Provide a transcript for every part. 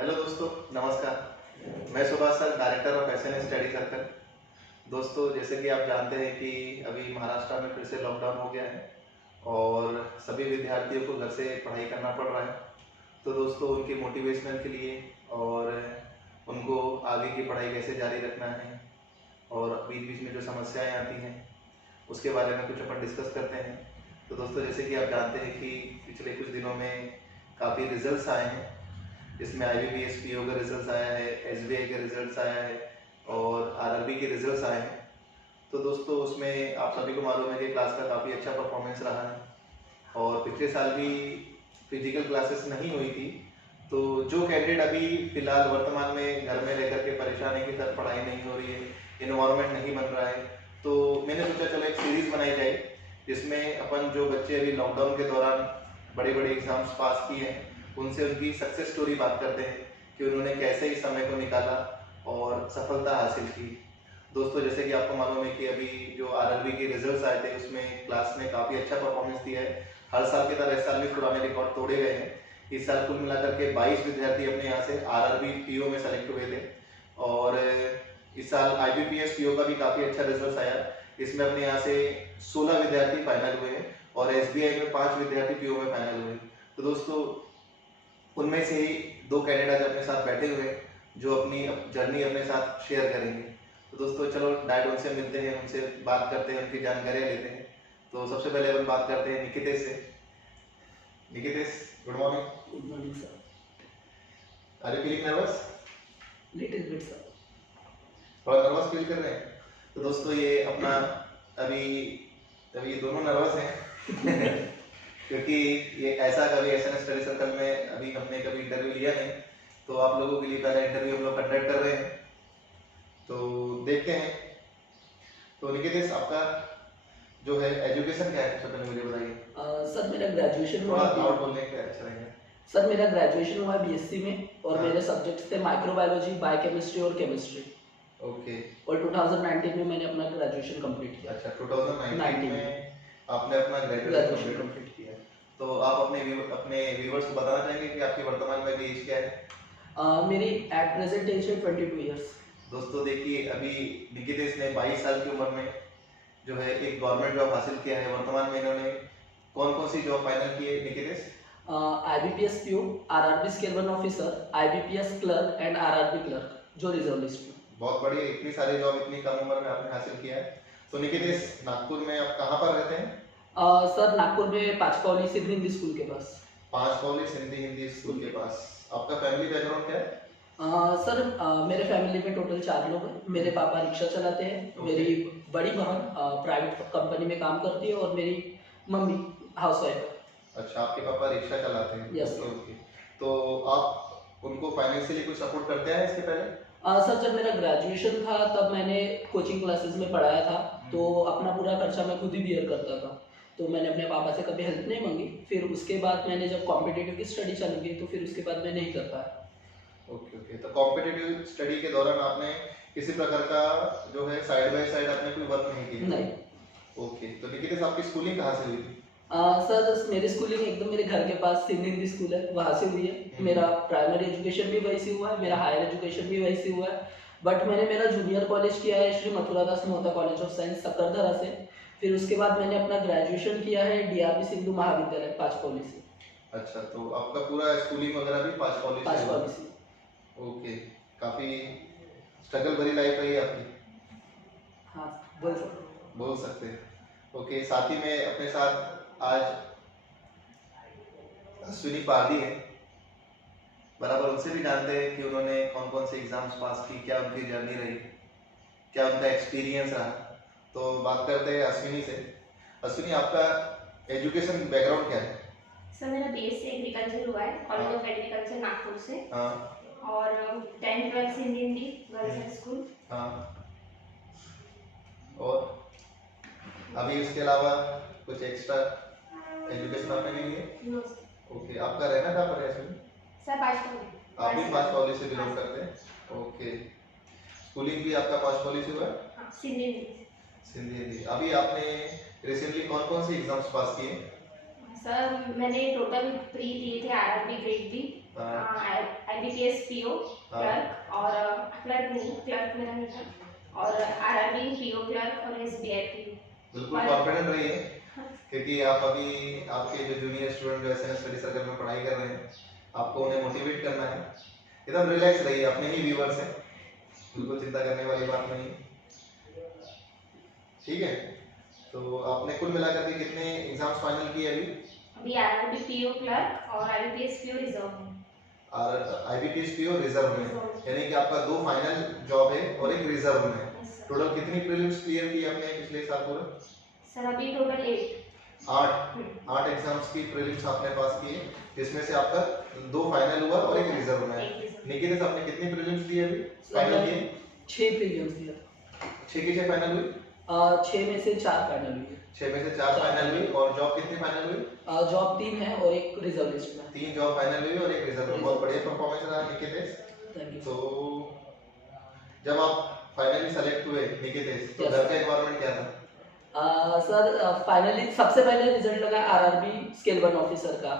Hello दोस्तों, नमस्कार। मैं Subhash sir, director of SN study circle. दोस्तों, जैसे कि आप जानते हैं कि अभी महाराष्ट्र में फिर से लॉकडाउन हो गया है और सभी विद्यार्थियों को घर से पढ़ाई करना पड़ रहा है। तो दोस्तों, उनके मोटिवेशनल के लिए और उनको आगे की पढ़ाई कैसे जारी रखना है और बीच बीच में जो समस्याएं आती हैं उसके बारे में कुछ अपन डिस्कस करते हैं। तो दोस्तों, जैसे कि आप जानते हैं कि पिछले कुछ दिनों में काफ़ी रिजल्ट्स आए हैं। इसमें IBPS PO का रिजल्ट्स आया है, SBI के रिजल्ट्स आया है और RRB के रिजल्ट्स आए हैं। तो दोस्तों, उसमें आप सभी को मालूम है कि क्लास का काफ़ी अच्छा परफॉर्मेंस रहा है और पिछले साल भी फिजिकल क्लासेस नहीं हुई थी। तो जो कैंडिडेट अभी फ़िलहाल वर्तमान में घर में रह करके परेशान है कि सर पढ़ाई नहीं हो रही है, इन्वायरमेंट नहीं बन रहा है, तो मैंने सोचा चलो एक सीरीज़ बनाई जाए जिसमें अपन जो बच्चे अभी लॉकडाउन के दौरान बड़े बड़े एग्जाम्स पास किए हैं उनसे उनकी सक्सेस स्टोरी बात करते हैं कि उन्होंने कैसे इस समय को निकाला और सफलता हासिल की। दोस्तों, जैसे कि आपको मालूम है कि अभी जो RRB के रिजल्ट्स आए थे उसमें क्लास ने काफ़ी अच्छा परफॉर्मेंस दिया है। हर साल की तरह इस साल भी पुराने रिकॉर्ड तोड़े गए हैं। इस साल कुल मिलाकर के 22 विद्यार्थी अपने यहाँ से RRB PO में सेलेक्ट हुए थे और इस साल IBPS PO का भी काफ़ी अच्छा रिजल्ट आया। इसमें अपने यहाँ से 16 विद्यार्थी फाइनल हुए हैं और SBI में 5 विद्यार्थी PO में फाइनल हुए। तो दोस्तों, उनमें से ही 2 कैंडिडेट आज अपने साथ बैठे हुए हैं जो अपनी जर्नी अपने साथ शेयर करेंगे। तो दोस्तों, चलो डायरेक्ट उनसे मिलते हैं, उनसे बात करते हैं, उनकी जानकारियाँ लेते हैं। तो सबसे पहले अपन बात करते हैं निकितेश से। Nikitesh, good morning. Good morning sir. Are you feeling nervous? Little bit sir. थोड़ा नर्वस फील कर रहे हैं? तो दोस्तों, ये अपना अभी अभी ये दोनों नर्वस हैं क्योंकि ये ऐसा कभी एसएन स्टडी सर्कल में अभी हमने कभी इंटरव्यू लिया नहीं, तो आप लोगों के लिए पहला इंटरव्यू हम लोग कंडक्ट कर रहे हैं। तो देखते हैं। तो निकेश, आपका जो है एजुकेशन क्या है, सबसे पहले मुझे बताइए। सर मेरा ग्रेजुएशन हुआ थोड़ा लाउड बोलने का अच्छा रहेगा। सर मेरा ग्रेजुएशन हुआ BSc में और हाँ। मेरे सब्जेक्ट्स थे माइक्रोबायोलॉजी, बायोकेमिस्ट्री और केमिस्ट्री। ओके। और 2019 में मैंने अपना ग्रेजुएशन कंप्लीट किया। अच्छा, 2019 में आपने अपना ग्रेजुएशन कंप्लीट किया। तो आप अपने व्यूअर्स को बताना चाहेंगे कि आपकी वर्तमान में एज क्या है? मेरी एट प्रेजेंट एज है 22 ईयर्स। दोस्तों देखिए, अभी निकितेश ने 22 साल की उम्र में जो है एक गवर्नमेंट जॉब हासिल किया है। वर्तमान में इन्होंने कौन कौन सी जॉब फाइनल की है निकितेश? IBPS PO, RRB scale 1 officer, IBPS clerk and RRB clerk जो रिजर्व लिस्ट में। बहुत बढ़िया, इतनी सारी जॉब इतनी कम उम्र में आपने हासिल किया है। तो निकितेश, नागपुर में आप कहाँ पर रहते हैं? सर नागपुर में पाचपौली सिंध हिंदी स्कूल के पास। पांचपौली सिंधी हिंदी स्कूल के पास। आपका फैमिली बैकग्राउंड क्या है? सर मेरे फैमिली में टोटल 4 लोग हैं। मेरे पापा रिक्शा चलाते हैं, मेरी बड़ी बहन प्राइवेट कंपनी में काम करती है और मेरी मम्मी हाउसवाइफ है। अच्छा, आपके पापा रिक्शा चलाते हैं? Yes okay okay. तो आप उनको फाइनेंशियली कुछ सपोर्ट करते हैं इसके पहले? सर जब मेरा ग्रेजुएशन था तब मैंने कोचिंग क्लासेस में पढ़ाया था, तो अपना पूरा खर्चा मैं खुद ही बियर करता था। तो मैंने अपने पापा से कभी हेल्प नहीं मांगी। फिर उसके बाद मैंने जब कॉम्पिटिटिव की स्टडी चालू की तो फिर उसके बाद मैं नहीं कर पाया। Okay okay. तो कॉम्पिटिटिव स्टडी के दौरान आपने किसी प्रकार का जो है साइड बाय साइड आपने कोई वर्क नहीं किया? नहीं। ओके। तो निकितेश, आपकी स्कूलिंग कहाँ से हुई थी? सर मेरी स्कूलिंग एकदम मेरे घर के पास सिंध हिंदी स्कूल है, वहाँ से हुई है। मेरा प्राइमरी एजुकेशन भी वहीं से हुआ है, मेरा हायर एजुकेशन भी वहीं से हुआ है। बट मैंने मेरा जूनियर कॉलेज किया है Shri Mathuradas Mohta college of science Sakardhara से। फिर उसके बाद मैंने अपना ग्रेजुएशन किया है DRV सिंधु महाविद्यालय पाचपौली से। अच्छा, तो आपका पूरा स्कूलिंग वगैरह भी पाचपौली से हुआ? पाचपौली से। ओके। काफी स्ट्रगल भरी लाइफ रही आपकी। हाँ बोल सकते हैं। ओके। साथ ही में अपने साथ आज अश्विनी पारदी है। बराबर उनसे भी जानते हैं कि उन्होंने कौन कौन से एग्जाम्स पास की, क्या उनकी जर्नी रही, क्या उनका एक्सपीरियंस रहा। तो बात करते हैं अश्विनी से। अश्विनी, आपका एजुकेशन बैकग्राउंड क्या है? सर मेरा BSc एग्रीकल्चर हुआ है कॉलेज ऑफ एग्रीकल्चर नागपुर से। हाँ। और 10th 12th Hindi girls high school. हाँ। और अभी उसके अलावा कुछ एक्स्ट्रा एजुकेशन आपने नहीं ली है? ओके। आपका रहना कहाँ पर है अश्विनी? सर पाचपौली। आप भी पाचपौली से बिलोंग करते हैं? ओके। स्कूलिंग भी आपका पाचपौली से हुआ है? हाँ, सिंधी। सिंधी। अभी आपने रिसेंटली कौन कौन से एग्जाम्स पास किए? सर मैंने टोटल 3 दिए थे, RRB grade B, IBPS PO clerk और क्लर्क मेरा नहीं था, और RRB PO क्लर्क और SBI PO। बिल्कुल कॉन्फिडेंट रहिए, क्योंकि आप अभी आपके जो जूनियर स्टूडेंट जो एसएनएस स्टडी सर्कल में पढ़ाई कर रहे हैं, आपको उन्हें मोटिवेट करना है। एकदम रिलैक्स रहिए, अपने ही व्यूअर्स हैं, बिल्कुल चिंता करने वाली बात नहीं है, ठीक है। तो आपने कुल मिलाकर के कितने एग्जाम्स फाइनल किए अभी RRB PO क्लर्क और IBPS PO रिजर्व में, और IBPS PO रिजर्व में, यानी कि आपका 2 फाइनल जॉब है और एक रिजर्व में। टोटल कितनी प्रीलिम्स क्लियर की आपने पिछले साल पूरा? सर अभी टोटल 8 एग्जाम्स की प्रीलिम्स आपने पास किए, जिसमें से आपका 2 फाइनल हुआ और एक रिजर्व में है। निकिता आपने कितनी प्रीलिम्स दी अभी फाइनल किए? 6 प्रीलिम्स दिया, 6 की 6 फाइनल हुई? 6 में से 4 फाइनल हुई। 6 में से 4 फाइनल हुई, और जॉब कितनी फाइनल हुई? जॉब 3 है और एक रिजर्व लिस्ट में। 3 जॉब फाइनल हुई और एक रिजर्व में। बहुत बढ़िया परफॉर्मेंस रहा निकितेश। Thank you. तो जब आप फाइनली सेलेक्ट हुए निकितेश, तो Yes. घर का एनवायरनमेंट क्या था? सर फाइनली सबसे पहले रिजल्ट लगा RRB स्केल 1 ऑफिसर का।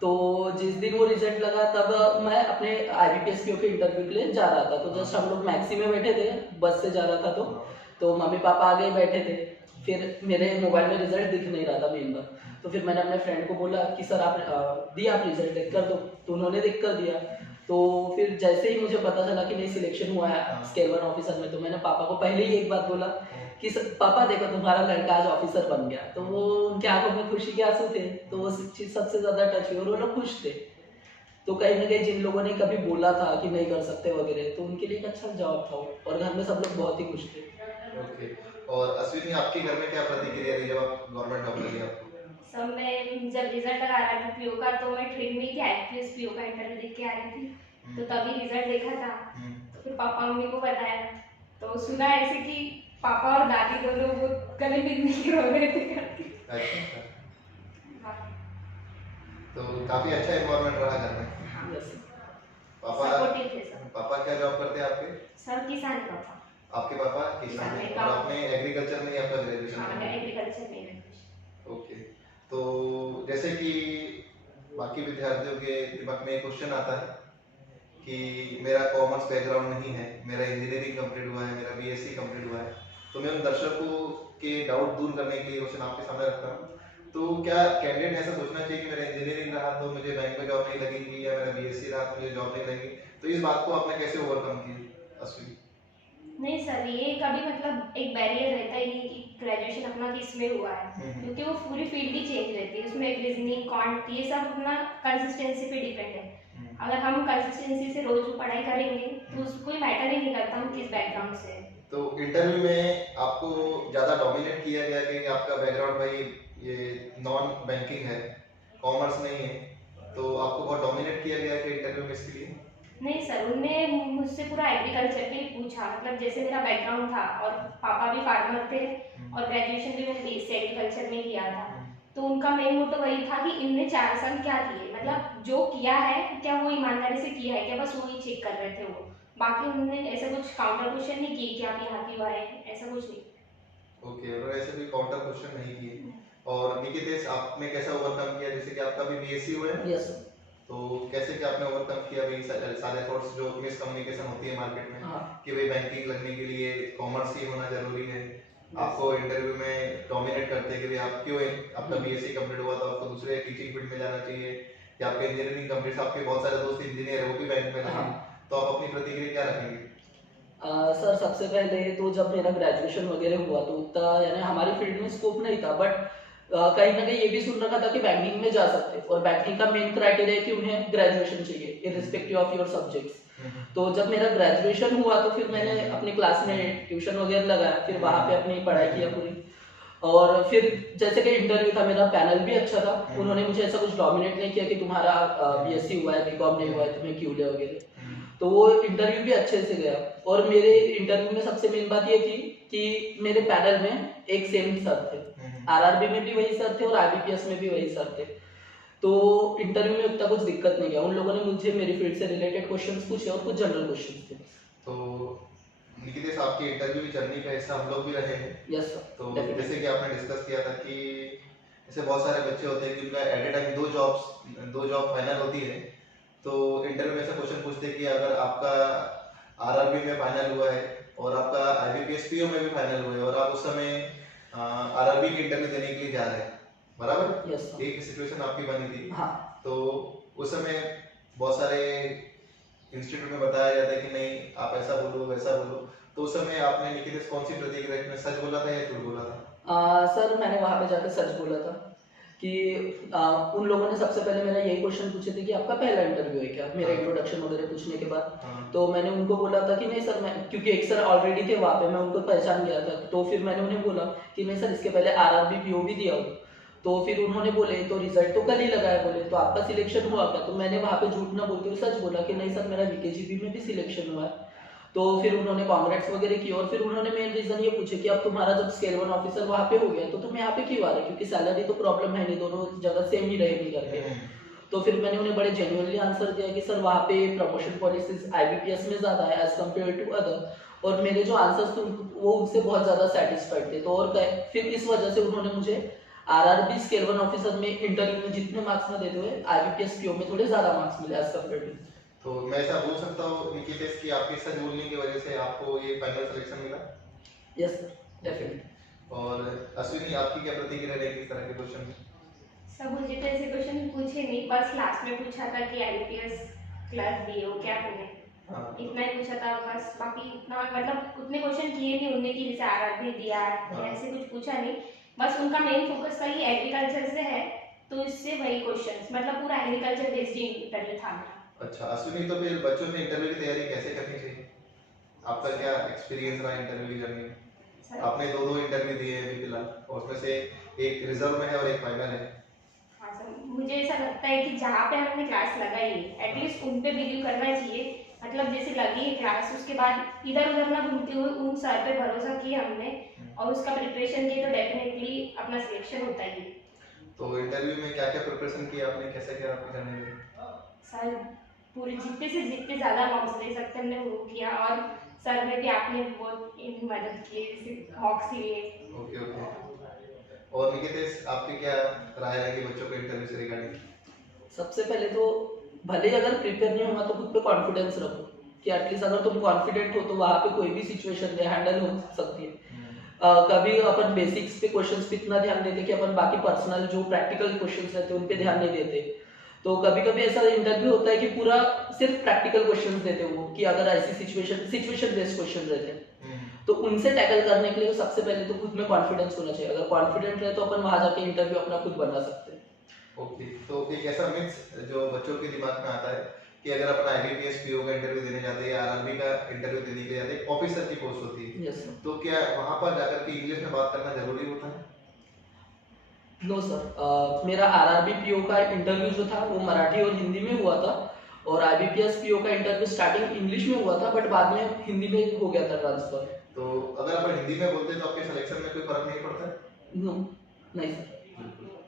तो जिस दिन वो रिजल्ट लगा तब मैं अपने IBPS PO के इंटरव्यू के लिए जा रहा था। तो जस्ट हम लोग मैक्सी में बैठे थे, बस से जा रहा था, तो मम्मी पापा आगे बैठे थे। फिर मेरे मोबाइल में रिजल्ट दिख नहीं रहा था मेन बार। तो फिर मैंने अपने फ्रेंड को बोला कि सर आप दिया, आप रिजल्ट देख कर दो। तो उन्होंने देख कर दिया। तो फिर जैसे ही मुझे पता चला कि नहीं सिलेक्शन हुआ है स्केल 1 ऑफिसर में, तो मैंने पापा को पहले ही एक बात बोला कि पापा देखो तुम्हारा लड़का आज ऑफिसर बन गया। तो वो उनकी आंखों में खुशी के आंसू थे, तो वो चीज सबसे ज्यादा टच हुई और वो लोग खुश थे। तो कहीं ना कहीं जिन लोगों ने कभी बोला था कि नहीं कर सकते वगैरह, तो उनके लिए एक अच्छा जवाब था वो, और घर में सब लोग बहुत ही खुश थे। ओके, और अश्विनी आपके घर में क्या प्रतिक्रिया रही जब आप गवर्नमेंट जॉब लगी आपको? सब मैं जब रिजल्ट लगा RRB PO का, तो मैं ट्रेन में थी, IBPS PO का इंटरव्यू देख के आ रही थी। तो तभी रिजल्ट देखा था, तो फिर पापा मम्मी को बताया, तो सुना ऐसे कि पापा और दादी दोनों वो गले मिलने की रो रहे थे करके। अच्छा, हाँ। तो काफी अच्छा एनवायरनमेंट रहा घर में। Yes. सपोर्टिव थे सब। पापा क्या जॉब करते हैं आपके? सर किसान पापा। आपके पापा किसान हैं, और आपने एग्रीकल्चर में ही आपका ग्रेजुएशन हाँ, किया? मैं एग्रीकल्चर में। ओके, तो जैसे कि बाकी विद्यार्थियों के दिमाग में एक क्वेश्चन आता है कि मेरा कॉमर्स बैकग्राउंड नहीं है, मेरा इंजीनियरिंग कंप्लीट हुआ है, मेरा BSc कंप्लीट हुआ है, तो मैं उन दर्शकों के डाउट दूर करने के लिए क्वेश्चन आपके सामने रखता हूँ। तो क्या कैंडिडेट ऐसा सोचना चाहिए कि मेरा इंजीनियरिंग रहा तो मुझे बैंक में जॉब नहीं लगेगी, या मेरा BSc रहा तो मुझे जॉब नहीं लगेगी? तो इस बात को आपने कैसे ओवरकम किया अश्विनी? नहीं सर, ये कभी मतलब एक बैरियर रहता ही नहीं कि ग्रेजुएशन अपना किसमें हुआ है, क्योंकि वो पूरी फील्ड ही चेंज रहती है। उसमें रीजनिंग, क्वांट, ये सब अपना कंसिस्टेंसी पे डिपेंड है। अगर हम कंसिस्टेंसी से रोज पढ़ाई करेंगे तो उसको कोई मैटर ही नहीं करता हम किस बैकग्राउंड से हैं। तो इंटरव्यू में आपको ज़्यादा डोमिनेट किया गया कि आपका बैकग्राउंड भाई ये नॉन बैंकिंग है, कॉमर्स नहीं है, तो आपको बहुत डोमिनेट किया गया कि इंटरव्यू में इसके लिए? नहीं सर, उनने मुझसे पूरा एग्रीकल्चर के लिए पूछा, मतलब जैसे मेरा बैकग्राउंड था और पापा भी फार्मर थे और ग्रेजुएशन भी मैंने BSc एग्रीकल्चर में किया था। तो उनका मेन मोटो वही था कि इनने 4 साल क्या किए, मतलब जो किया है क्या वो ईमानदारी से किया है क्या, बस वही चेक कर रहे थे वो। बाकी उन्होंने ऐसा कुछ काउंटर क्वेश्चन नहीं किए कि आप यहाँ क्यों आए, ऐसा कुछ नहीं। ओके, और ऐसे भी काउंटर क्वेश्चन नहीं किए। और निकितेश आपने कैसा ओवरकम किया, जैसे कि आपका भी BSc हुआ है? Yes sir. तो कैसे कि आपने ओवरकम किया भाई सारे थॉट्स जो मिसकम्युनिकेशन होती है मार्केट में, कि भाई बैंकिंग लगने के लिए कॉमर्स ही होना जरूरी है, आपको इंटरव्यू में डोमिनेट करते हैं कि भाई आप क्यों, आपका BSc कंप्लीट हुआ तो आपको दूसरे टीचिंग फील्ड में जाना चाहिए, या आपके इंजीनियरिंग कंप्लीट, आपके बहुत सारे दोस्त इंजीनियर है वो भी बैंक में लगे, तो आप अपनी प्रतिक्रिया क्या रखेंगे? सर सबसे पहले तो जब मेरा ग्रेजुएशन वगैरह हुआ तो उतना यानी हमारी फील्ड में स्कोप नहीं था, बट कहीं ना कहीं ये भी सुन रखा था कि बैंकिंग में जा सकते हैं, और बैंकिंग का मेन क्राइटेरिया है कि उन्हें ग्रेजुएशन चाहिए इररिस्पेक्टिव ऑफ योर सब्जेक्ट्स। तो जब मेरा ग्रेजुएशन हुआ तो फिर मैंने अपनी क्लास में ट्यूशन वगैरह लगाया, फिर वहाँ पे अपनी पढ़ाई किया पूरी, और फिर जैसे कि इंटरव्यू था, मेरा पैनल भी अच्छा था, उन्होंने मुझे ऐसा कुछ डोमिनेट नहीं किया कि तुम्हारा BSc हुआ है, BCom नहीं हुआ है, तुम्हें क्यों ले वगैरह। तो वो इंटरव्यू भी अच्छे से गया, और मेरे इंटरव्यू में सबसे मेन बात ये थी कि मेरे पैनल में एक सेम सर थे, RRB में भी वही सर थे और IBPS में भी वही सर थे। तो इंटरव्यू में उतना कुछ दिक्कत नहीं गया, उन लोगों ने मुझे मेरी फील्ड से रिलेटेड क्वेश्चंस पूछे और कुछ जनरल क्वेश्चंस थे। तो निकितेश आपकी इंटरव्यू की जर्नी का हिस्सा हम लोग भी रहे हैं। Yes sir. तो जैसे कि आपने डिस्कस किया था कि ऐसे बहुत सारे बच्चे होते हैं कि उनका एट ए टाइम दो जॉब फाइनल होती है, तो इंटरव्यू में से क्वेश्चन पूछते हैं कि अगर आपका आरआरबी में फाइनल हुआ है और आपका आईबीपीएस पीओ में भी फाइनल हुआ है और आप उस समय आरआरबी के इंटरव्यू देने के लिए जा रहे हैं, बराबर? Yes sir. एक सिचुएशन आपकी बनी थी। हाँ तो उस समय बहुत सारे इंस्टीट्यूट में बताया जाता है कि नहीं आप ऐसा बोलो वैसा बोलो, तो उस समय आपने निकित कौन सी प्रतिक्रिया में सच बोला था या झूठ बोला था? सर मैंने वहाँ पे जाकर सच बोला था कि उन लोगों ने सबसे पहले मेरा यही क्वेश्चन पूछे थे कि आपका पहला इंटरव्यू है क्या, मेरा इंट्रोडक्शन वगैरह पूछने के बाद। हाँ। तो मैंने उनको बोला था कि नहीं सर, मैं क्योंकि एक सर ऑलरेडी थे वहाँ पे, मैं उनको पहचान गया था। तो फिर मैंने उन्हें बोला कि नहीं सर, इसके पहले आरआरबी पीओ भी दिया हो। तो फिर उन्होंने बोले तो रिजल्ट तो कल ही लगाया, बोले तो आपका सिलेक्शन हुआ क्या? तो मैंने वहाँ पे झूठ ना बोलते हुए सच बोला कि नहीं सर, मेरा वीकेजीपी में भी सिलेक्शन हुआ है। तो फिर उन्होंने कांग्रेट्स वगैरह की और फिर उन्होंने मेन रीजन ये पूछे कि अब तुम्हारा जब स्केल 1 ऑफिसर वहाँ पे हो गया तो तुम यहाँ पे क्यों आ रहे हो, क्योंकि सैलरी तो प्रॉब्लम है नहीं, दोनों जगह सेम ही रहेगी करके। तो फिर मैंने उन्हें बड़े जेन्युइनली आंसर दिया कि सर वहाँ पे प्रमोशन पॉलिसीज आईबीपीएस में ज़्यादा है एज कम्पेयर टू अदर, और मेरे जो आंसर्स थे वो उनसे बहुत ज़्यादा सेटिस्फाइड थे। तो और फिर इस वजह से उन्होंने मुझे आरआरबी स्केल 1 ऑफिसर में इंटरव्यू में जितने मार्क्स ना देते हुए आईबीपीएस पीओ में थोड़े ज़्यादा मार्क्स मिले एज कम्पेयर टू। तो मैं ऐसा बोल सकता हूँ निकितेश कि आपके सच बोलने की वजह से आपको ये फाइनल सिलेक्शन मिला? Yes sir, definitely. और अश्विनी, आपकी क्या प्रतिक्रिया रहेगी इस तरह के क्वेश्चन में? सब मुझे तो ऐसे क्वेश्चन पूछे नहीं, बस लास्ट में पूछा था कि आईबीपीएस क्लास दिए हो क्या तुमने, हाँ। इतना ही पूछा था बस। बाकी इतना मतलब उतने क्वेश्चन किए नहीं उनने कि जैसे आरआरबी दिया है हाँ। ऐसे कुछ पूछा नहीं। बस उनका मेन फोकस था कि एग्रीकल्चर से है तो इससे वही क्वेश्चंस, मतलब पूरा एग्रीकल्चर बेस्ड इंटरव्यू था मेरा। अच्छा अश्विनी, तो फिर बच्चों में इंटरव्यू की तैयारी कैसे करनी चाहिए? आपका क्या एक्सपीरियंस रहा इंटरव्यू की जर्नी में? आपने दो इंटरव्यू दिए हैं अभी फिलहाल, और उसमें से एक रिजर्व में है और एक फाइनल है। हाँ सर, मुझे ऐसा लगता है कि जहाँ पे हमने क्लास लगाई है एटलीस्ट उन पे बिलीव करना चाहिए। मतलब जैसे लगी है क्लास, उसके बाद इधर उधर ना घूमते हुए उन सर पे भरोसा किया हमने और उसका प्रिपरेशन किया तो डेफिनेटली अपना सिलेक्शन होता ही है। तो इंटरव्यू में क्या क्या प्रिपरेशन किया आपने, कैसे क्या आपकी जर्नी रही? सर पूरे जितने से जितने ज़्यादा मार्क्स ले सकते हमने वो किया, और सर में भी आपने बहुत मदद की जैसे मॉक्स लिए। Okay okay. और निकितेश, आपकी क्या राय रहेगी बच्चों के इंटरव्यू से रिगार्डिंग? सबसे पहले तो भले ही अगर प्रिपेयर नहीं होगा तो खुद पे कॉन्फिडेंस रखो कि एटलीस्ट अगर तुम कॉन्फिडेंट हो तो वहाँ पे कोई भी सिचुएशन दे हैंडल हो सकती है। कभी अपन बेसिक्स पे क्वेश्चंस पे इतना ध्यान देते कि अपन बाकी पर्सनल जो प्रैक्टिकल क्वेश्चंस रहते हैं उन पे ध्यान नहीं देते। तो कभी कभी ऐसा इंटरव्यू होता है कि पूरा सिर्फ प्रैक्टिकल क्वेश्चंस देते हो कि अगर ऐसी सिचुएशन बेस्ड क्वेश्चन रहते हैं तो उनसे टैकल करने के लिए सबसे पहले तो खुद में कॉन्फिडेंस होना चाहिए। अगर कॉन्फिडेंट रहे तो अपन वहां जाके इंटरव्यू अपना खुद बना सकते हैं। ओके, तो एक ऐसा मिथ्स जो बच्चों के दिमाग में आता है कि अगर अपन आईबीपीएस पीओ का इंटरव्यू देने जाते हैं या आरआरबी का इंटरव्यू देने के लिए जाते हैं, ऑफिसर की पोस्ट होती है, यस सर। तो क्या वहां पर जाकर के इंग्लिश में बात करना जरूरी होता है? नो सर, मेरा आरआरबी पीओ का इंटरव्यू जो था वो मराठी और हिंदी में हुआ था, और आईबीपीएस पीओ का इंटरव्यू स्टार्टिंग इंग्लिश में हुआ था बट बाद में हिंदी में हो गया था ट्रांसफर। तो अगर अपन हिंदी में बोलते हैं तो आपके सिलेक्शन में कोई फर्क नहीं पड़ता है? नो, नहीं सर।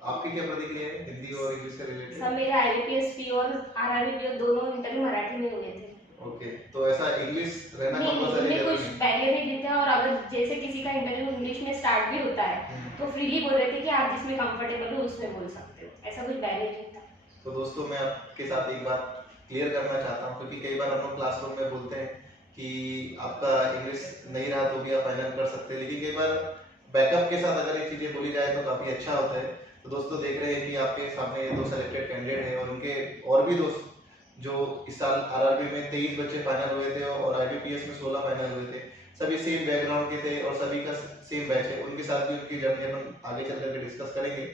आपकी क्या प्रतिक्रिया है हिंदी और इंग्लिश से रिलेटेड? सर मेरा आईबीपीएस पी और आरआरबी पी दोनों इंटरव्यू मराठी में हुए थे। ओके, तो ऐसा इंग्लिश रहना नहीं, कंपलसरी इनमें है? कुछ पहले नहीं देते हैं, और अगर जैसे किसी का इंटरव्यू इंग्लिश में स्टार्ट भी होता है तो फ्रीली बोल रहे थे कि आप जिसमें कंफर्टेबल हो उसमें बोल सकते हो, ऐसा कुछ बैरियर नहीं था। तो दोस्तों, मैं आपके साथ एक बात क्लियर करना चाहता हूँ, क्योंकि कई बार हम लोग क्लासरूम में बोलते हैं कि आपका इंग्लिश नहीं रहा तो भी आप फाइनल कर सकते हैं, लेकिन कई बार बैकअप के साथ अगर ये चीज़ें बोली जाए तो काफ़ी अच्छा होता है। तो दोस्तों, देख रहे हैं कि आपके सामने दो सेलेक्टेड कैंडिडेट हैं और उनके और भी दोस्त जो इस साल आरआरबी में 23 बच्चे फाइनल हुए थे और आईबीपीएस में 16 फाइनल हुए थे, सभी सेम बैकग्राउंड के थे और सभी का सेम बैच है। उनके साथ भी उनकी जर्नी हम आगे चल करके डिस्कस करेंगे।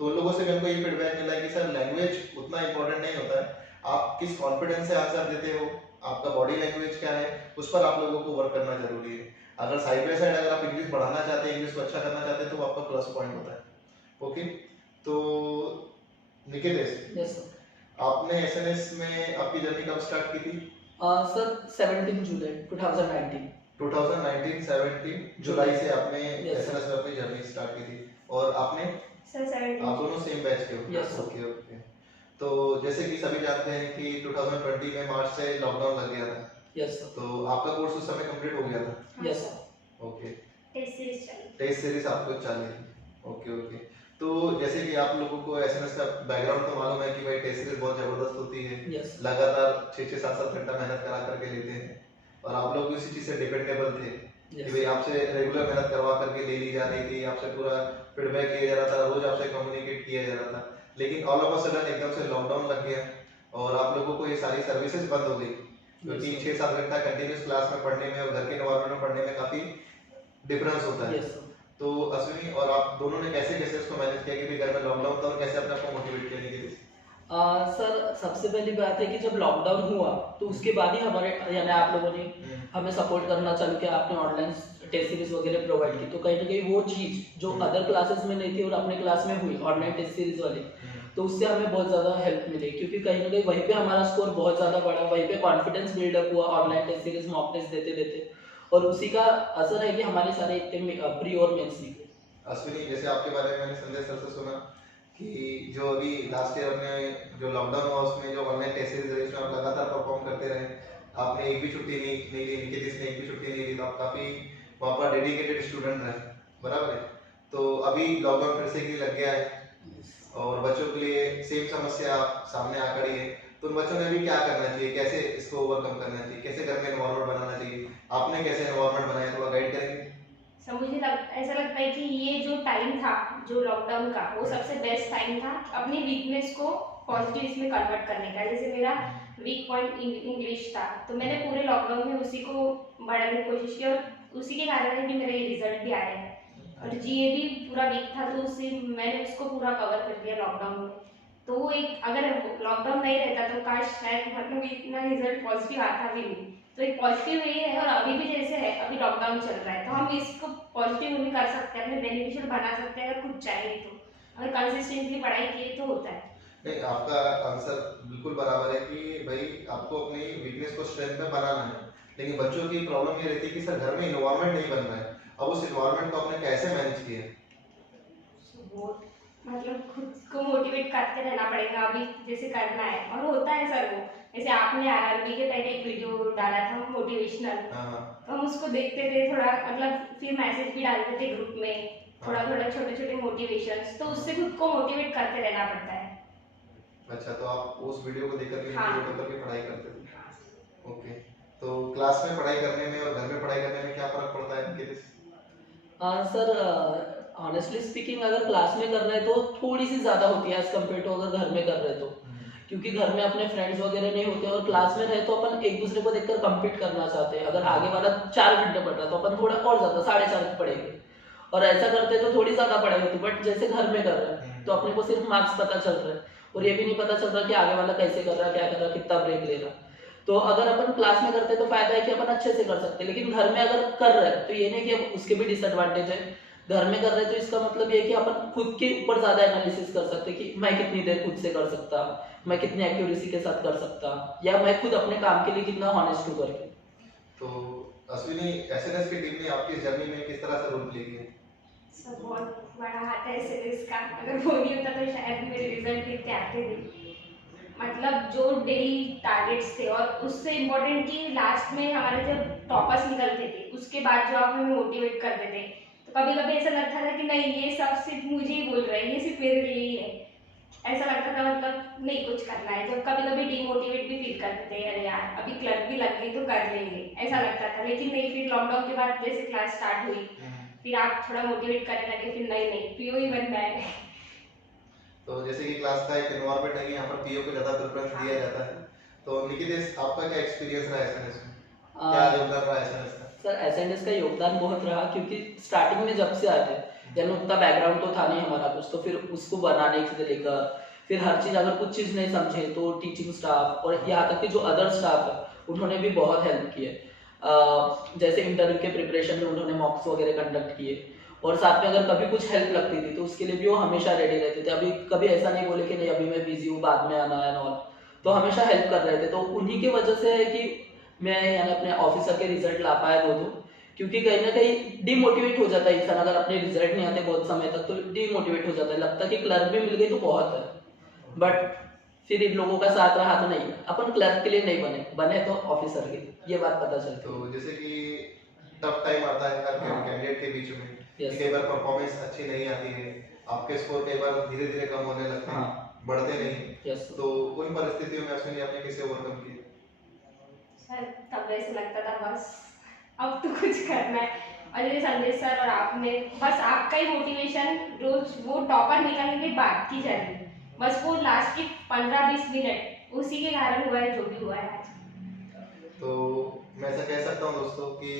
तो उन लोगों से मेरे को ये फीडबैक मिला है कि सर लैंग्वेज उतना इंपॉर्टेंट नहीं होता है, आप किस कॉन्फिडेंस से आंसर देते हो, आपका बॉडी लैंग्वेज क्या है, उस पर आप लोगों को वर्क करना जरूरी है। अगर साइड बाय साइड अगर आप इंग्लिश बढ़ाना चाहते हैं, इंग्लिश को अच्छा करना चाहते हैं, तो आपका प्लस पॉइंट होता है। ओके, तो निकेतेश, यस सर। आपने एसएनएस में आपकी जर्नी कब स्टार्ट की थी? सर 17 जुलाई 2019। 17 जुलाई से आपने Yes, एसएनएस में अपनी जर्नी स्टार्ट की थी। और आपने? सर 17। आप दोनों सेम बैच के हो? Yes, sir. Okay okay. तो जैसे कि सभी जानते हैं कि 2020 में मार्च से लॉकडाउन लग गया था, यस सर। तो आपका कोर्स उस समय कंप्लीट हो गया था? Yes sir. Okay, test series चली। टेस्ट सीरीज आपको चालू है? Okay okay. तो जैसे कि आप लोगों को एसएनएस का बैकग्राउंड तो मालूम है कि भाई टेस्ट सीरीज बहुत जबरदस्त होती है, यस लगातार 6-7 घंटा मेहनत करा करके लेते हैं, और आप लोग भी उसी चीज से डिपेंडेबल थे कि यस भाई आपसे रेगुलर मेहनत करवा करके ले ली जा रही थी, आपसे पूरा फीडबैक लिया जा रहा था, रोज आपसे कम्युनिकेट किया जा रहा था। लेकिन ऑल ऑफ अ सडन एकदम से लॉकडाउन लग गया और आप लोगों को ये सारी सर्विसेज बंद हो गई, क्योंकि 6-7 घंटा कंटिन्यूस क्लास में पढ़ने में और घर के एनवायरनमेंट में पढ़ने में काफी डिफरेंस होता है। यस तो अश्विनी और आप दोनों ने कैसे कैसे इसको मैनेज किया कि भाई घर में लॉकडाउन था और कैसे अपने आप को मोटिवेट किया के लिए? सर सबसे पहली बात है कि जब लॉकडाउन हुआ तो उसके बाद ही हमारे यानी आप लोगों ने हमें सपोर्ट करना चालू किया, आपने ऑनलाइन टेस्ट सीरीज वगैरह प्रोवाइड की, तो कहीं ना कहीं वो चीज़ जो अदर क्लासेस में नहीं थी और अपने क्लास में हुई ऑनलाइन टेस्ट सीरीज वाली, तो उससे हमें बहुत ज़्यादा हेल्प मिली, क्योंकि कहीं ना कहीं वहीं पे हमारा स्कोर बहुत ज़्यादा बढ़ा, वहीं पे कॉन्फिडेंस बिल्डअप हुआ online test series mock test देते देते, और उसी का असर है कि हमारे सारे प्री और मेंस निकले। अश्विनी, जैसे आपके बारे में मैंने संजय सर से सुना कि जो अभी लास्ट ईयर अपने जो लॉकडाउन हुआ उसमें जो ऑनलाइन टेस्ट सीरीज रही उसमें आप लगातार परफॉर्म करते रहे, आपने एक भी छुट्टी नहीं ली, निकेतिश ने एक भी छुट्टी नहीं ली, तो आप काफी वहाँ पर डेडिकेटेड स्टूडेंट रहे, बराबर है? तो अभी लॉकडाउन फिर से लग गया है और बच्चों के लिए सेम समस्या सामने आ खड़ी है, तो उन बच्चों ने भी क्या करना चाहिए, कैसे इसको ओवरकम करना चाहिए, कैसे घर में एनवायरनमेंट बनाना चाहिए, आपने कैसे एनवायरनमेंट बनाया, थोड़ा गाइड करेंगे? सर मुझे ऐसा लगता है कि ये जो टाइम था जो लॉकडाउन का, वो सबसे बेस्ट टाइम था अपनी वीकनेस को पॉजिटिव इसमें कन्वर्ट करने का। जैसे मेरा वीक पॉइंट इंग्लिश था, तो मैंने पूरे लॉकडाउन में उसी को बढ़ाने की कोशिश की और उसी के कारण है कि मेरे रिजल्ट भी आए हैं। और जीए भी पूरा वीक था, तो उससे मैंने उसको पूरा कवर कर दिया लॉकडाउन में। तो वो एक, अगर लॉकडाउन नहीं रहता तो काश शायद मतलब इतना रिजल्ट पॉजिटिव आता भी नहीं। तो एक पॉजिटिव ये है, और अभी भी जैसे है, अभी लॉकडाउन चल रहा है, तो हम इसको पॉजिटिव भी कर सकते हैं, अपने बेनिफिशियल बना सकते हैं अगर कुछ चाहिए तो, अगर कंसिस्टेंटली पढ़ाई किए तो होता है। नहीं, आपका आंसर बिल्कुल बराबर है कि भाई आपको अपनी वीकनेस को स्ट्रेंथ में बनाना है, लेकिन बच्चों की प्रॉब्लम ये रहती है कि सर घर में इन्वायरमेंट नहीं बन रहा है, अब उस इन्वायरमेंट को आपने कैसे मैनेज किया? वो मतलब खुद को मोटिवेट करते रहना पड़ेगा, अभी जैसे करना है और होता है सर। वो जैसे आपने आरआरबी के पहले एक वीडियो डाला था मोटिवेशनल, तो हम उसको देखते थे थोड़ा, मतलब फिर मैसेज भी डालते थे ग्रुप में, थोड़ा थोड़ा छोटे छोटे मोटिवेशंस, तो उससे खुद को मोटिवेट करते रहना पड़ता है। अच्छा, तो आप उस वीडियो को देखकर के हाँ। मोटिवेट होकर के पढ़ाई करते थे? ओके, तो क्लास में पढ़ाई करने में और घर में पढ़ाई करने में क्या फर्क पड़ता है निकेतिश? सर ऑनेस्टली स्पीकिंग अगर क्लास में कर रहे हैं तो थोड़ी सी ज़्यादा होती है एज कम्पेयर टू अगर घर में कर रहे हैं तो, क्योंकि घर में अपने फ्रेंड्स वगैरह नहीं होते और क्लास में रहे तो अपन एक दूसरे को देखकर कम्पीट करना चाहते हैं। अगर आगे वाला 4 घंटे पढ़ रहा है तो अपन थोड़ा और ज़्यादा 4.5 पढ़ेंगे, और ऐसा करते तो थोड़ी ज़्यादा पढ़ाई होती। बट जैसे घर में कर रहे हैं तो अपने को सिर्फ मार्क्स पता चल रहा है और ये भी नहीं पता चल रहा कि आगे वाला कैसे कर रहा है, क्या कर रहा है, कितना ब्रेक ले रहा है। तो अगर अपन क्लास में करते तो फायदा है कि अपन अच्छे से कर सकते हैं, लेकिन घर में अगर कर रहे हैं तो ये नहीं कि अब उसके भी डिसएडवांटेज है। घर में कर रहे हैं तो इसका मतलब ये है कि अपन खुद के ऊपर ज्यादा एनालिसिस कर सकते हैं कि मैं कितनी देर खुद से कर सकता, मैं कितनी एक्यूरेसी के साथ कर सकता, या मैं खुद अपने काम के लिए कितना हॉनेस्ट हूँ करके। तो अश्विनी, एसएनएस की टीम ने आपकी जर्नी में किस तरह से रोल प्ले किया? सब बहुत बड़ा हाथ है एसएनएस का, अगर वो नहीं होता तो शायद मेरे रिजल्ट इतने आते नहीं। मतलब जो डेली टारगेट्स थे, और उससे इम्पोर्टेंट कि लास्ट में हमारे जब टॉपर्स निकलते थे उसके बाद जो आप हमें मोटिवेट करते थे, तो कभी कभी ऐसा लगता था कि नहीं ये सब सिर्फ मुझे ही बोल रहे हैं, ये सिर्फ मेरे लिए ही है, ऐसा लगता था, मतलब नहीं कुछ करना है। जब कभी कभी डीमोटिवेट भी फील करते थे, अरे यार अभी क्लर्क भी लग गई तो कर लेंगे, ऐसा लगता था। लेकिन नहीं, फिर लॉकडाउन के बाद जैसे क्लास स्टार्ट हुई, फिर आप थोड़ा मोटिवेट करने लगे, फिर नहीं नहीं पीओ ही बनना है। तो जैसे कि क्लास का एक एनवायरनमेंट है कि यहाँ पर पीओ को ज्यादा प्रेफरेंस दिया जाता है, तो निकेतिश आपका क्या एक्सपीरियंस रहा एसएनएस में, क्या योगदान रहा एसएनएस का? सर एसएनएस का योगदान बहुत रहा, क्योंकि स्टार्टिंग में जब से आए थे यानी उतना बैकग्राउंड तो था नहीं हमारा कुछ, तो फिर उसको बनाने से लेकर फिर हर चीज़, अगर कुछ चीज़ नहीं समझे तो टीचिंग स्टाफ और यहाँ तक कि जो अदर स्टाफ है उन्होंने भी बहुत हेल्प की है। जैसे इंटरव्यू के प्रिपरेशन में उन्होंने मॉक्स वगैरह कंडक्ट किए, और साथ में अगर कभी कुछ हेल्प लगती थी तो उसके लिए भी वो हमेशा रेडी रहते थे। अभी कभी ऐसा नहीं बोले कि नहीं अभी मैं बिजी हूँ बाद में आना है और, तो हमेशा हेल्प कर रहे थे। तो उन्हीं की वजह से है कि मैं यानी अपने ऑफिसर के रिजल्ट ला पाया दो, क्योंकि कहीं ना कहीं डिमोटिवेट हो जाता है इंसान अगर अपने रिजल्ट नहीं आते बहुत समय तक, तो डिमोटिवेट हो जाता है, लगता है कि क्लर्क भी मिल गई तो बहुत है। बट फिर इन लोगों का साथ रहा तो नहीं, अपन क्लर्क के लिए नहीं बने तो ऑफिसर के लिए, ये बात पता चलती है। तो जैसे कि टफ टाइम आता है हर हाँ। कैंडिडेट के बीच में, Yes. कई बार परफॉर्मेंस अच्छी नहीं आती है, आपके स्कोर कई बार धीरे धीरे कम होने लगते हैं, हाँ। बढ़ते नहीं, यस तो उन परिस्थितियों में अश्विनी आपने कैसे ओवरकम किया? सर तब ऐसे लगता था बस अब तो कुछ करना है। और जैसे संदेश सर और आपने, बस आपका ही मोटिवेशन, रोज वो टॉपर निकलने के बाद की जर्नी, बस वो लास्ट के 15-20 मिनट उसी के कारण हुआ है जो भी हुआ है आज। तो मैं ऐसा कह सकता हूँ दोस्तों कि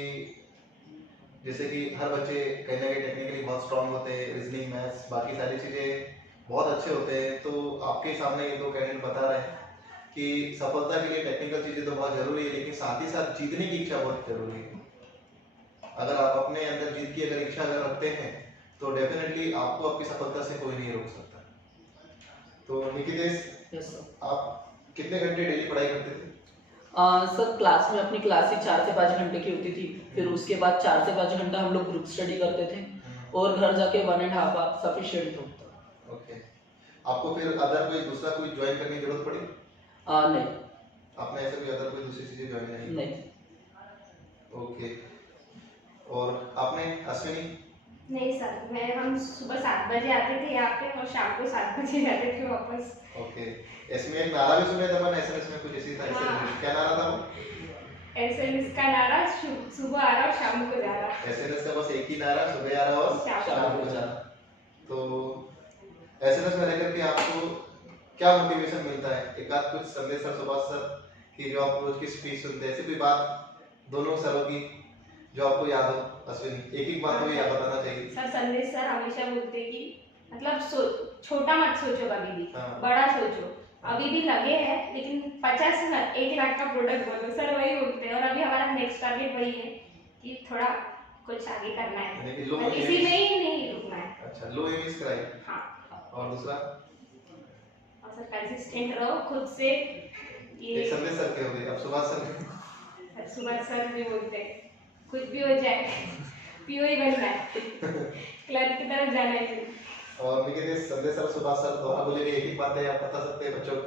जैसे कि हर बच्चे कहीं ना कहीं टेक्निकली बहुत स्ट्रांग होते हैं, रीजनिंग, मैथ्स, बाकी सारी चीज़ें बहुत अच्छे होते हैं, तो आपके सामने ये दो कैंडिडेट बता रहे हैं कि सफलता के लिए टेक्निकल चीज़ें तो बहुत ज़रूरी है, लेकिन साथ ही साथ जीतने की इच्छा बहुत ज़रूरी है। अगर आप अपने अंदर जीत की अगर इच्छा अगर रखते हैं तो डेफिनेटली आपको आपकी सफलता से कोई नहीं रोक सकता। तो निकितेश, यस सर। आप कितने घंटे डेली पढ़ाई करते थे? सर क्लास में अपनी क्लास ही 4 से 5 घंटे की होती थी, फिर उसके बाद 4 से 5 घंटा हम लोग ग्रुप स्टडी करते थे और घर जाके 1.5 आवर सफिशिएंट होता। ओके, आपको फिर अदर कोई दूसरा कोई ज्वाइन करने की जरूरत पड़ी? नहीं आपने ऐसे कोई अदर कोई दूसरी चीजें ज्वाइन नहीं? नहीं। ओके, और आपने अश्विनी? नहीं सर, हम सुबह 7 बजे आते थे यहाँ पे और शाम को 7 बजे जाते थे वापस। ओके, इसमें एक नारा भी सुने था मैंने, एसएमएस में कुछ ऐसी था, हाँ। क्या नारा था वो? एसएमएस का नारा सुबह आ रहा और शाम को जा रहा। एसएमएस का बस एक ही नारा, सुबह आ रहा और शाम को जा रहा। तो एसएमएस में रहकर के आपको क्या मोटिवेशन मिलता है? एक आध कुछ संदेश सर, सुभाष सर की जो आप रोज की स्पीच सुनते हैं, ऐसी कोई बात दोनों सरों की जो आपको याद हो? अश्विनी, एक एक बात तो याद बताना चाहिए। सर संदेश सर हमेशा बोलते कि मतलब छोटा मत सोचो कभी भी, हाँ। बड़ा सोचो। अभी भी लगे हैं लेकिन 50 मत, 1 लाख का प्रोडक्ट बनो, सर वही बोलते हैं। और अभी हमारा नेक्स्ट टारगेट वही है कि थोड़ा कुछ आगे करना है, यानी कि लो इसी में ही नहीं रुकना है। अच्छा, लो एम इज क्राइम। हाँ, और दूसरा? और सर कंसिस्टेंट रहो खुद से। ये एक संदेश सर के हो गए, अब सुभाष सर। सुभाष सर भी बोलते हैं कुछ भी हो जाए पीओ ही बनना है, क्लर्क की तरफ जाना है। और निकितेश, संदेश सर, सुभाष सर दोनों बोलेंगे एक ही बात है, आप बता सकते हैं बच्चों को?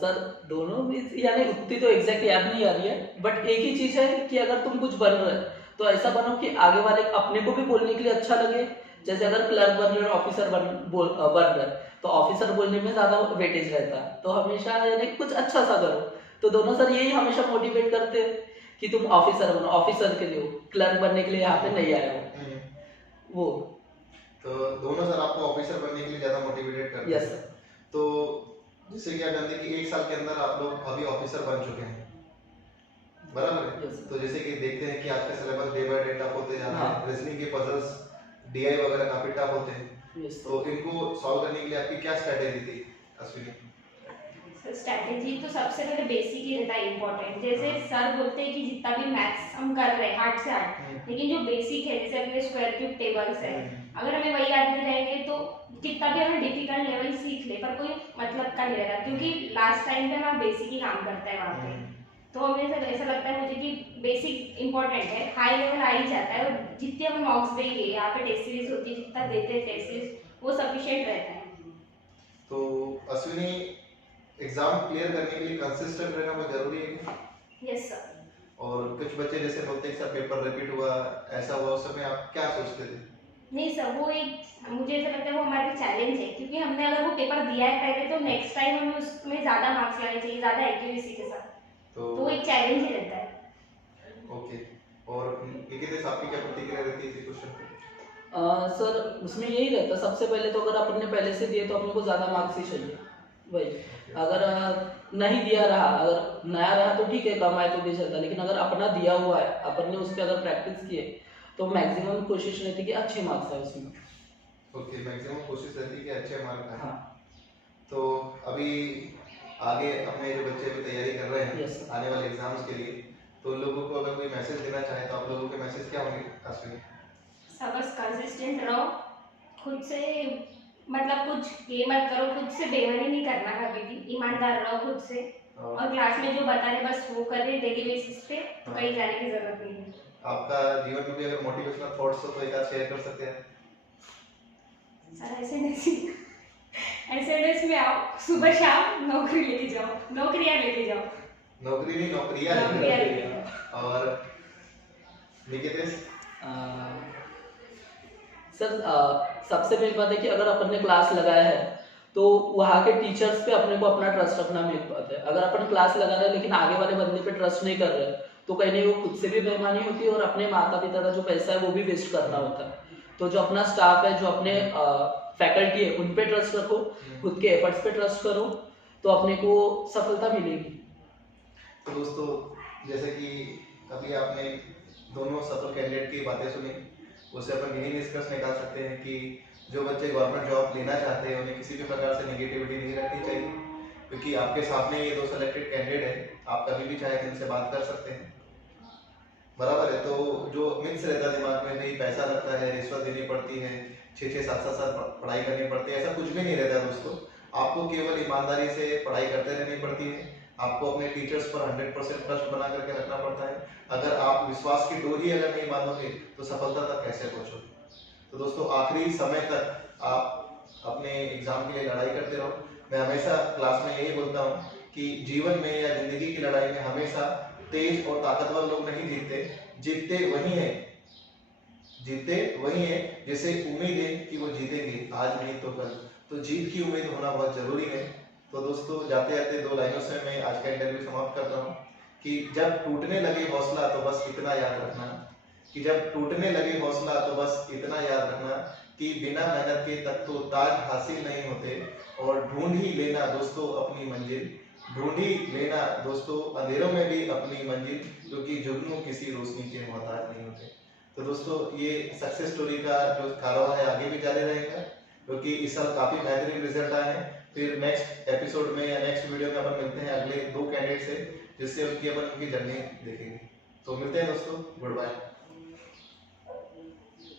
सर दोनों भी यानी उतनी तो एग्जैक्ट याद नहीं आ रही है, बट एक ही चीज है कि अगर तुम कुछ बन रहे हो तो ऐसा बनो कि आगे वाले अपने को भी बोलने के लिए अच्छा लगे। जैसे अगर क्लर्क बन रहे हो, ऑफिसर बन रहे तो ऑफिसर बोलने में ज्यादा वेटेज रहता है, तो हमेशा यानी कुछ अच्छा सा करो। तो दोनों सर यही हमेशा मोटिवेट करते हैं कि तुम ऑफिसर बनो, ऑफिसर के लिए हो, क्लर्क बनने के लिए यहाँ पे नहीं आए हो वो। तो दोनों सर आपको ऑफिसर बनने के लिए ज्यादा मोटिवेटेड करते हैं? Yes sir. तो जिससे क्या जानते हैं कि 1 साल के अंदर आप लोग अभी ऑफिसर बन चुके हैं, बराबर है? Yes, sir. तो जैसे कि देखते हैं कि आज का syllabus day by day tough होते जा रहा है, हाँ। रीजनिंग के पजल्स, डीआई वगैरह काफी टफ होते हैं, यस तो इनको सॉल्व करने के लिए आपकी क्या स्ट्रेटेजी थी अश्विनी? स्ट्रैटेजी तो सबसे पहले बेसिक ही रहता है इम्पोर्टेंट। जैसे सर बोलते हैं कि जितना भी मैथ्स हम कर रहे हैं हार्ड से हार्ड, लेकिन जो बेसिक है जैसे अपने स्क्वायर क्यूब टेबल्स है, अगर हमें वही याद नहीं रहेंगे तो कितना भी हमें डिफिकल्ट लेवल सीख ले पर कोई मतलब का नहीं रहेगा, क्योंकि लास्ट टाइम पे हमारा बेसिक ही काम करता है वहाँ पे। तो हमें ऐसा लगता है मुझे कि बेसिक इंपॉर्टेंट है, हाई लेवल आ ही जाता है। और जितने हम मार्क्स देंगे, यहाँ पे टेस्ट सीरीज होती है, जितना देते हैं टेस्ट सीरीज वो सफिशिएंट रहता है। तो अश्विनी, एग्जाम क्लियर करने के लिए कंसिस्टेंट रहना बहुत जरूरी है? Yes sir. और कुछ बच्चे जैसे बोलते हैं सर पेपर रिपीट हुआ, ऐसा हुआ, उस समय आप क्या सोचते थे? नहीं सर, वो एक मुझे ऐसा लगता है वो हमारे चैलेंज है, क्योंकि हमने अगर वो पेपर दिया है पहले तो नेक्स्ट टाइम हमें उसमें ज़्यादा मार्क्स लाने चाहिए, ज़्यादा एक्यूरेसी के साथ। तो एक चैलेंज ही रहता है। ओके, और निकितेश आपकी क्या प्रतिक्रिया रहती है इस क्वेश्चन पे? सर उसमें यही रहता है, सबसे पहले तो अगर अपन ने पहले से दिए तो अपने को ज़्यादा मार्क्स ही चाहिए वही। अगर नहीं दिया रहा, अगर नया रहा तो ठीक है, कम आए तो भी चलता, लेकिन अगर अपना दिया हुआ है, अपन ने उस पर अगर प्रैक्टिस किए तो मैक्सिमम कोशिश रहती है कि अच्छे मार्क्स आए उसमें। ओके, मैक्सिमम कोशिश रहती है कि अच्छे मार्क आए। हाँ। तो अभी आगे अपने जो बच्चे अभी तैयारी कर रहे हैं Yes, sir. आने वाले एग्जाम्स के लिए, तो उन लोगों को अगर कोई मैसेज देना चाहे तो आप लोगों के मैसेज क्या होंगे अश्विनी? सब बस कंसिस्टेंट रहो, खुद से मतलब कुछ ये मत करो, खुद से बेईमानी नहीं करना कभी भी, ईमानदार रहो खुद से। और क्लास में जो बता रहे बस वो कर रहे डेली बेसिस पे, तो कहीं जाने की जरूरत नहीं है। आपका जीवन में भी अगर मोटिवेशनल थॉट्स हो तो एक आध शेयर कर सकते हैं? सर ऐसे डेज में आओ, सुबह शाम नौकरी लेके जाओ, नौकरियां लेके जाओ। नौकरी नहीं, नौकरियां नौकरियां लेके लेके जाओ। और निकितेश? सर सबसे मेन बात है कि अगर अपन ने क्लास लगाया है तो वहाँ के टीचर्स पे अपने को अपना ट्रस्ट रखना मेन बात है। अगर अपन क्लास लगा रहे हैं लेकिन आगे वाले बंदे पे ट्रस्ट नहीं कर रहे तो कहीं नहीं वो खुद से भी बेईमानी होती है और अपने माता पिता का जो पैसा है वो भी वेस्ट करना होता है। तो जो अपना स्टाफ है, जो अपने फैकल्टी है, उन पे ट्रस्ट रखो, खुद के एफर्ट्स पे ट्रस्ट करो, तो अपने को सफलता मिलेगी। तो दोस्तों, जैसे कि अभी आपने दोनों सफल कैंडिडेट की बातें सुनी, उससे अपन यही निष्कर्ष निकाल सकते हैं कि जो बच्चे गवर्नमेंट जॉब लेना चाहते हैं उन्हें किसी भी प्रकार से नेगेटिविटी नहीं रखनी चाहिए, क्योंकि आपके सामने ये 2 सेलेक्टेड कैंडिडेट है, आप कभी भी चाहे इनसे बात कर सकते हैं, बराबर है। तो जो मिथ्स रहता है दिमाग में, नहीं पैसा लगता है, रिश्वत देनी पड़ती है, 6-6, 7-7 साल पढ़ाई करनी पड़ती है, ऐसा कुछ भी नहीं रहता है दोस्तों। आपको केवल ईमानदारी से पढ़ाई करते रहनी पड़ती है, आपको अपने टीचर्स पर 100% ट्रस्ट बना करके रखना पड़ता है। अगर आप विश्वास की डोरी अगर नहीं बांधोगे तो सफलता तक कैसे पहुंचोगे। तो दोस्तों, आखिरी समय तक आप अपने एग्जाम के लिए लड़ाई करते रहो। मैं हमेशा क्लास में यही बोलता हूँ कि जीवन में या जिंदगी की लड़ाई में हमेशा तेज और ताकतवर लोग नहीं जीतते, जीतते वही है जिसे उम्मीद है कि वो जीतेंगे, आज नहीं तो कल। तो जीत की उम्मीद होना बहुत जरूरी है। तो दोस्तों, जाते जाते 2 लाइनों से मैं आज का इंटरव्यू समाप्त करता हूँ कि जब टूटने लगे हौसला तो बस इतना याद रखना कि बिना मेहनत के तक तो ताज हासिल नहीं होते, और ढूंढ ही लेना दोस्तों अंधेरों में भी अपनी मंजिल, क्योंकि जुगनू किसी रोशनी के मोहताज नहीं होते। तो दोस्तों, ये सक्सेस स्टोरी का जो कारवां है आगे भी जारी रहेगा, क्योंकि इस साल काफी बेहतरीन रिजल्ट आए हैं। फिर नेक्स्ट एपिसोड में या नेक्स्ट वीडियो में अपन मिलते हैं अगले 2 कैंडिडेट से, जिससे उनकी अपन उनकी जर्नी देखेंगे। तो मिलते हैं दोस्तों, गुड बाय।